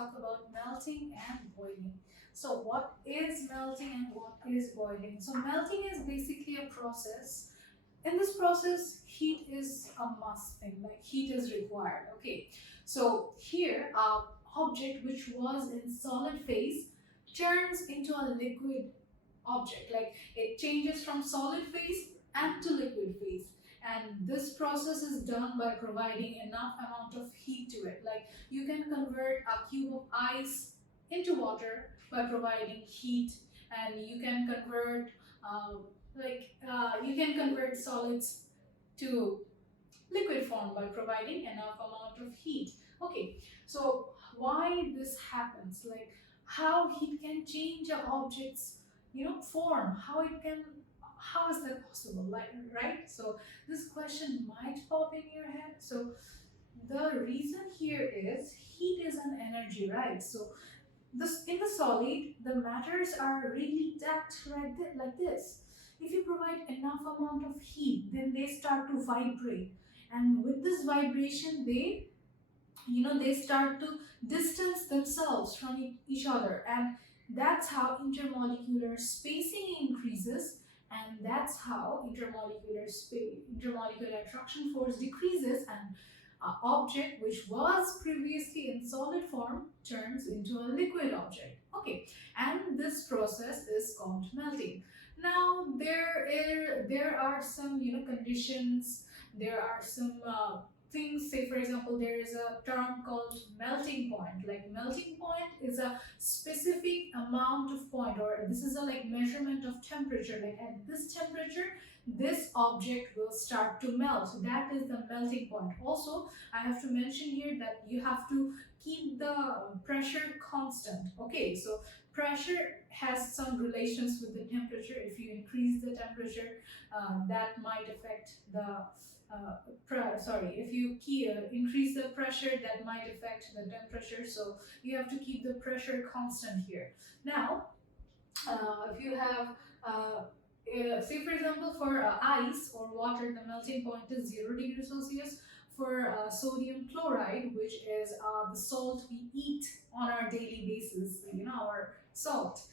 talk about melting and boiling. So what is melting and what is boiling? So melting is basically a process. In this process, heat is a must thing, like heat is required. Okay, so here a object which was in solid phase turns into a liquid object, like it changes from solid phase and to liquid phase, and this process is done by providing enough amount of heat to it. Like you can convert a cube of ice into water by providing heat, and you can convert you can convert solids to liquid form by providing enough amount of heat. Okay, so why this happens, like how heat can change an object's form, how is that possible, like, right? So this question might pop in your head. So the reason here is heat is an energy, right? So this, in the solid, the matters are really stacked like this. If you provide enough amount of heat, then they start to vibrate, and with this vibration, they start to distance themselves from each other, and that's how intermolecular spacing increases, and that's how intermolecular attraction force decreases, and an object which was previously in solid form turns into a liquid object. Okay, and this process is called melting. Now there are some conditions. There are some things. Say for example, there is a term called melting point. Like melting point is a specific amount of point, or this is a like measurement of temperature. Like at this temperature, this object will start to melt. That is the melting point. Also, I have to mention here that you have to keep the pressure constant. Okay, so pressure has some relations with the temperature. If you increase the temperature, that might affect the if you increase the pressure, that might affect the temperature. So you have to keep the pressure constant here. Now, if you have say for example, for ice or water, the melting point is 0 degrees Celsius. For sodium chloride, which is the salt we eat on our daily basis, our salt.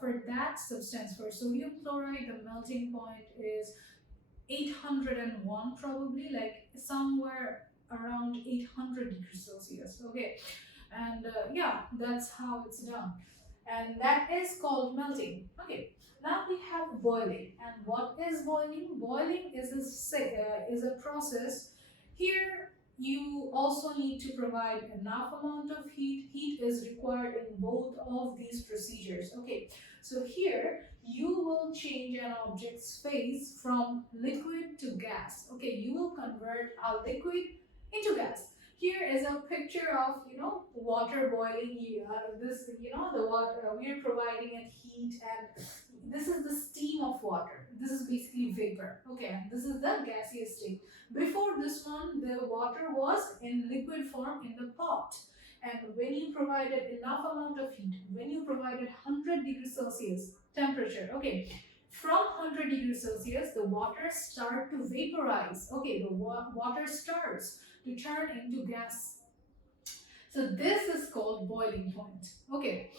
For that substance, for sodium chloride, the melting point is 801, probably, like somewhere around 800 degrees Celsius. Okay, and yeah, that's how it's done, and that is called melting. Okay, now we have boiling. And what is boiling? Boiling is a process. Here you also need to provide enough amount of heat. Heat is required in both of these procedures. Okay, so here you will change an object's phase from liquid to gas. Okay, you will convert a liquid into gas. Here is a picture of water boiling. This the water we are providing it heat, and this is the steam of water. This is basically vapor. Okay, and this is the gaseous state. Before this one, the water was in liquid form in the pot. And when you provided enough amount of heat, when you provided 100 degrees Celsius temperature, okay, from 100 degrees Celsius, the water start to vaporize. Okay, the water starts to turn into gas. So this is called boiling point. Okay,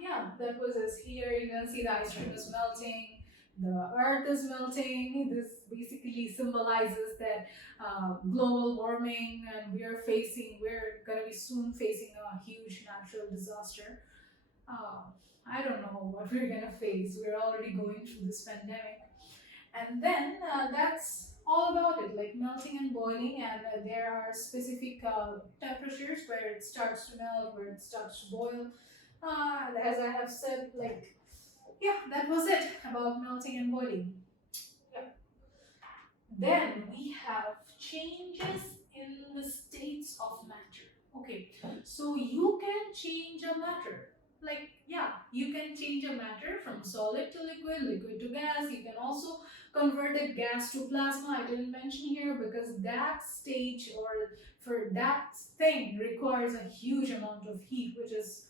yeah, that was us. Here you can see the ice cream is melting, the earth is melting. This basically symbolizes that global warming, and we're gonna be soon facing a huge natural disaster. I don't know what we're gonna face. We're already going through this pandemic. And then that's all about it, like melting and boiling. And there are specific temperatures where it starts to melt, where it starts to boil. As I have said, like, yeah, that was it about melting and boiling. Yeah. Then we have changes in the states of matter. Okay, so you can change a matter. Like, yeah, you can change a matter from solid to liquid, liquid to gas. You can also convert a gas to plasma. I didn't mention here because that stage, or for that thing, requires a huge amount of heat, which is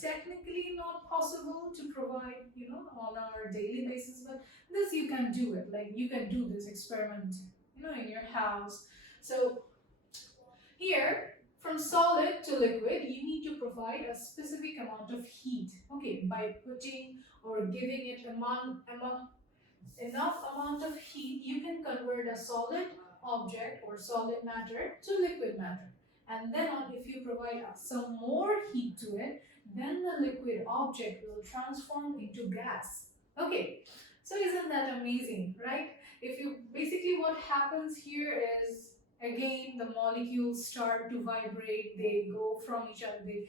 technically not possible to provide on our daily basis. But this you can do it. Like you can do this experiment in your house. So here from solid to liquid, you need to provide a specific amount of heat. Okay, by putting or giving it enough amount of heat, you can convert a solid object or solid matter to liquid matter. And then if you provide some more heat to it, then the liquid object will transform into gas. Okay, so isn't that amazing, right? If you basically what happens here is again the molecules start to vibrate, they go from each other, they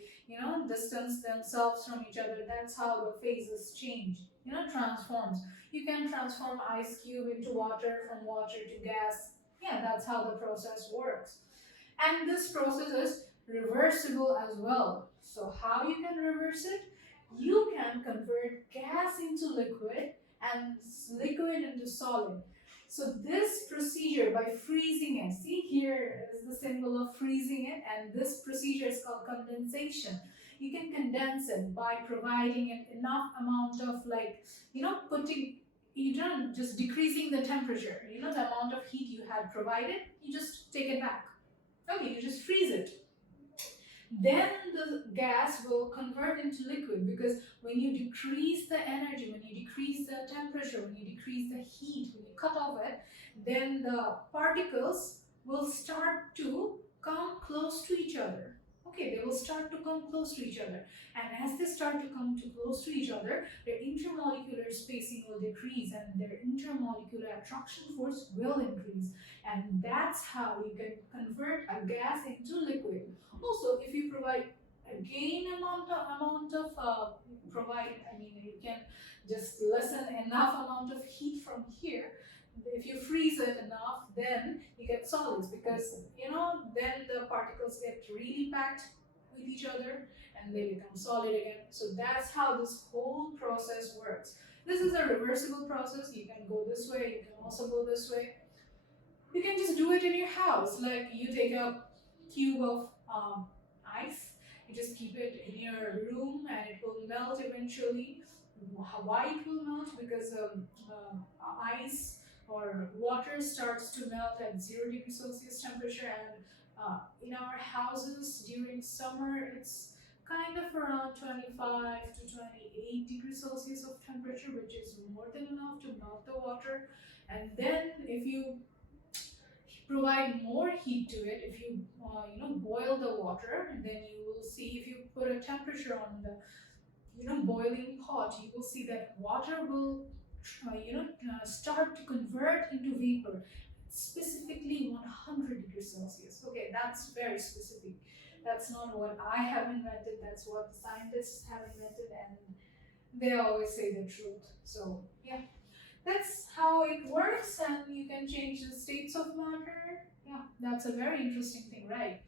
distance themselves from each other. That's how the phases change, transforms. You can transform ice cube into water, from water to gas. Yeah, that's how the process works. And this process is reversible as well. So how you can reverse it? You can convert gas into liquid and liquid into solid. So this procedure by freezing it, see here is the symbol of freezing it, and this procedure is called condensation. You can condense it by providing it enough amount of putting, you don't just decreasing the temperature, the amount of heat you had provided, you just take it back. Okay, you just freeze it. Then the gas will convert into liquid, because when you decrease the energy, when you decrease the temperature, when you decrease the heat, when you cut off it, then the particles will start to come close to each other. Okay, they will start to come close to each other. And as they start to come too close to each other, their intermolecular spacing will decrease and their intermolecular attraction force will increase. And that's how you can convert a gas into liquid. Also, if you provide again amount of you can just lessen enough amount of heat from here. If you freeze it enough, then you get solids, because then the particles get really packed with each other and they become solid again. So that's how this whole process works. This is a reversible process. You can go this way, you can also go this way. You can just do it in your house. Like you take a cube of ice, you just keep it in your room and it will melt eventually. Why it will melt? Because ice or water starts to melt at 0°C temperature, and in our houses during summer it's kind of around 25 to 28°C of temperature, which is more than enough to melt the water. And then if you provide more heat to it, if you boil the water, then you will see, if you put a temperature on the boiling pot, you will see that water will start to convert into vapor, specifically 100°C. Okay, that's very specific. That's not what I have invented, that's what the scientists have invented, and they always say the truth. So yeah, that's how it works, and you can change the states of matter. Yeah, that's a very interesting thing, right?